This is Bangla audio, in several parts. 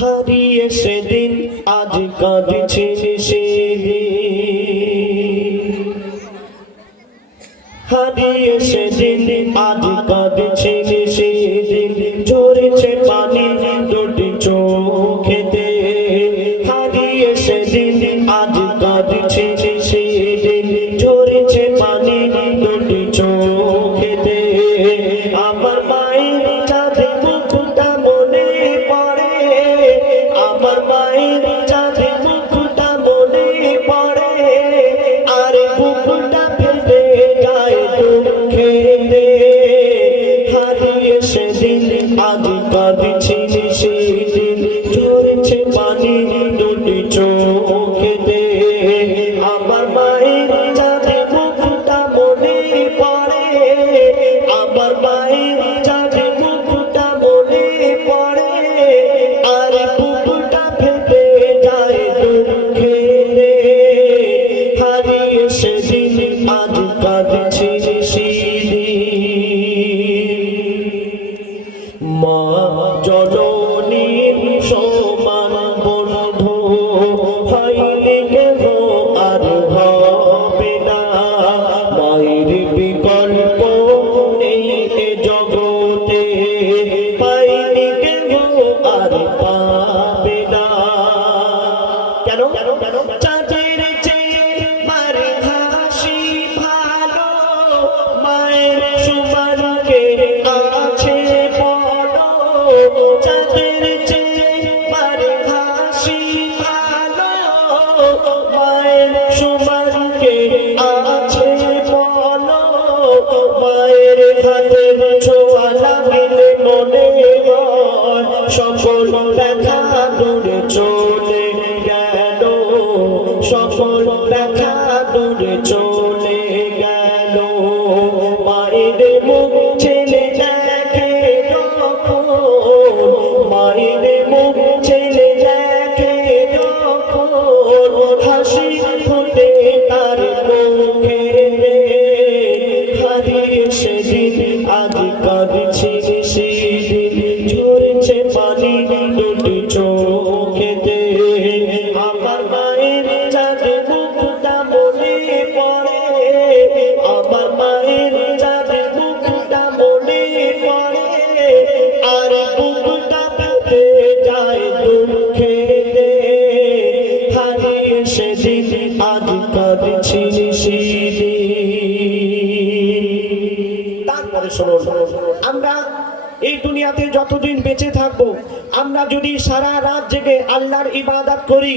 হারিয়ে সেদিন আজ কাঁদছি সেদিন, হারিয়ে সেদিন আজ কাঁদছি সেদিন, ঝরেছে পানি দুটি চোখেতে। হারিয়ে সেদিন আজ কাঁদছি সেদিন, ঝরেছে পানি দুটি চোখেতে। আমার মায়ের চাঁদে মুখটা মনে পড়ে, আমার মায়ের চাঁদে মুখটা মনে পড়ে, আর বুকটা ফেটে যায় দুঃখে রে। হারিয়ে সেদিন আজ কাঁদছি সেদিন, ঝরেছে পানি দুটি চোখেতে। আমার মায়ের চাঁদে মুখটা মনে পড়ে, আমার মায়ের চাঁদে মুখটা মনে পড়ে, আর বুকটা ফেটে যায় দুঃখে রে। হারিয়ে সেদিন আজ কাঁদছি সেদিন। মা জননীর সমান বন্ধু হইলে কেহ আর হবে না, মায়ের বিকল্প নেই এ জগতে, পাইনি কেহ আর পাবে না। কেন? চাঁদের চেয়ে মার হাসি ভালো, মায়ের সমান কে আছে বলো। চাঁদের চেয়ে মার হাসি ভালো, মায়ের সমান কে আছে বলো। মায়ের হাতের ছোঁয়া লাগলে মনে হয় সকল ব্যথা দূরে চলে গেল, সকল ব্যথা দূরে চলে গেল। মায়ের মুখ ছেলে দেখে যখন, মায়ের মুখ ছেলে দেখে যখন, হাসি ফোটে তার মুখে রে। হারিয়ে সেদিন আজ কাঁদছি সেদিন, ঝরেছে পানি দুটি চোখেতে। আমার মায়ের চাঁদে মুখটা মনে পড়ে, আমার মায়ের চাঁদে মুখটা মনে পড়ে, আর বুকটা ফেটে যায় দুঃখে রে। হারিয়ে সেদিন আজ কাঁদছি সেদিন। তারপরে শুনুন, আমরা এই দুনিয়াতে যতদিন বেঁচে থাকবো, আমরা যদি সারা রাত জেগে আল্লাহর ইবাদত করি,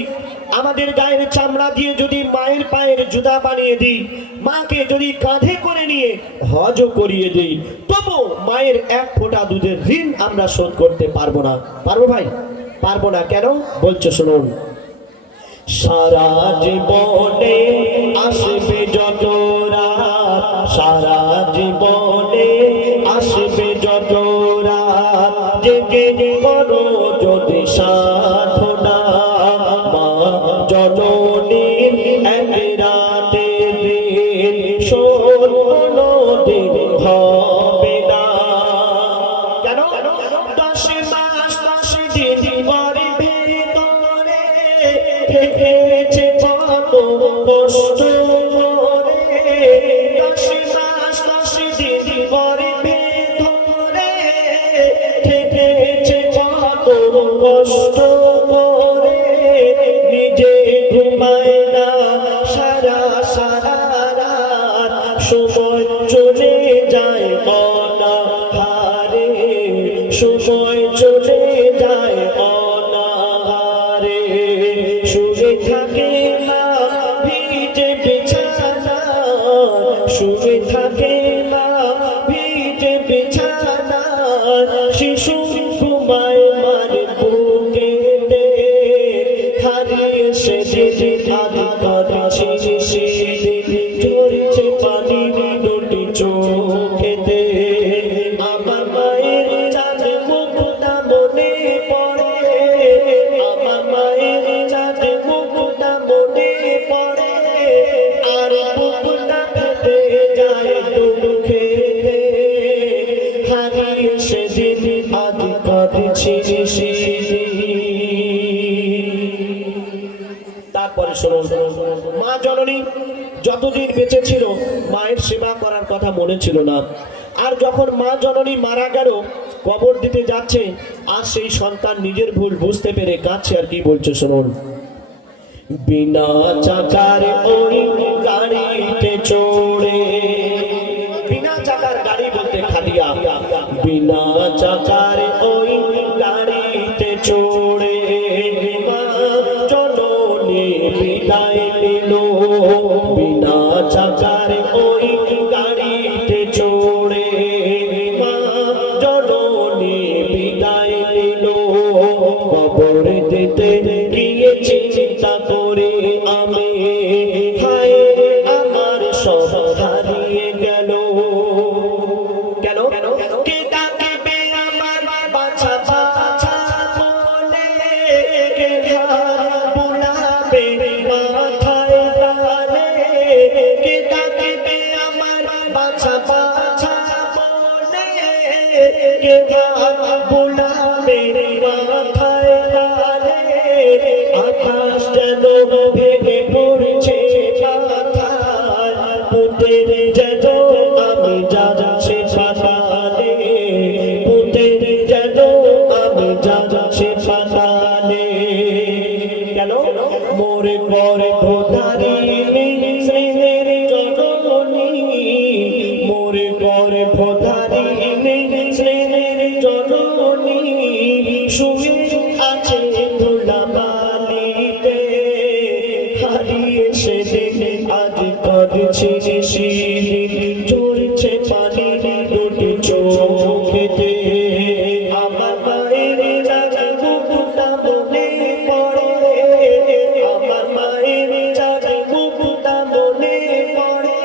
আমাদের গায়ের চামড়া দিয়ে যদি মায়ের পায়ের জুতা বানিয়ে দিই, মাকে যদি কাঁধে করে নিয়ে হজও করিয়ে দিই, তবু মায়ের এক ফোঁটা দুধের ঋণ আমরা শোধ করতে পারবো না। পারবো ভাই? পারবো না। কেন বলছো শুনুন। সারা জীবনে আসবে যত রাত, সারা জীবনে আসবে যত রাত, জেগে করো যদি সাধনা, মা জননীর এক রাতে দিন শোধ কোনদিন হবে না। কেন? 10 মাস 10 দিন গর্ভে তোরে থেকেছে কত কষ্ট করে, 10 মাস 10 দিন গর্ভে তোরে থেকেছে কত কষ্ট করে। নিজে ঘুমায় না সারা সারা রাত, সময় চলে যায় অনাহারে, সময় চলে যায় অনাহারে। শুয়ে থাকে না ভিজে বিছানা, শুয়ে থাকে না ভিজে বিছানা, শিশু ঘুমায় মার বুকেতে। হারিয়ে সেদিন আজ কাঁদছি সেদিন, ঝরছে পানি দুটি চোখেতে। আমার মায়ের চাঁদে মুখটা মনে পড়ে, শুনুন। মা জননী যতদিন বেঁচে ছিল মায়ের সেবা করার কথা মনে ছিল না, আর যখন মা জননী মারা গেল, কবর দিতে যাচ্ছে, আর সেই সন্তান নিজের ভুল বুঝতে পেরে কাঁদছে। আর কি বলছে শুনুন। বিনা চাকার ওই গাড়িতে চড়ে, বিনা চাকার গাড়ি বলতে খাদিয়া, বিনা চাকার ওই গাড়িতে চড়ে মা জননী বিদায় নিল। বিনা চাকার ওই গাড়িতে চড়ে মা জননী বিদায় নিল। কবর দিতে গিয়েছি চিন্তা করে আমি, হায় আমার সব হারিয়ে গেল। কেন কে ডাকবে আমার বাছা বাছা বলে, কে বুলাবে মাথায় তালে, কে ডাকবে আমার বাছা বাছা বলে, কে বুলাবে মাথায় তালে। আকাশ যেন ভেঙে পড়ছে মাথায়, পুঁতের যেন আমি যাচ্ছি পাতালে, পুঁতের যেন আমি যাচ্ছি পাতালে। কেন মোরে পরে ভোধারিণী শ্রীনের জননী, মোরে পরে ভোধারিণী শ্রীনের জননী, শুয়ে আছে ধুলাবালিতে। হারিয়ে সেদিন আজ কাঁদছি শিরিন, ঝরছে পানি দুটি চোখেতে। আমার মায়ের জাগা বুকুটা মনে পড়ে, আমার মায়ের জাগা বুকুটা মনে পড়ে,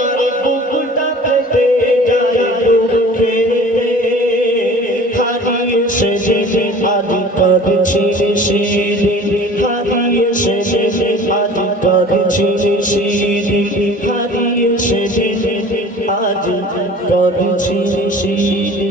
আর বুকুটা ফেটে যায় দুঃখে। হারিয়ে সেদিন আজ কাঁদছি শিরিন, হারিয়ে সেদিন আজ কাঁদছি শিরিন, হারিয়ে সেদিন আজ কাঁদছি শিরিন।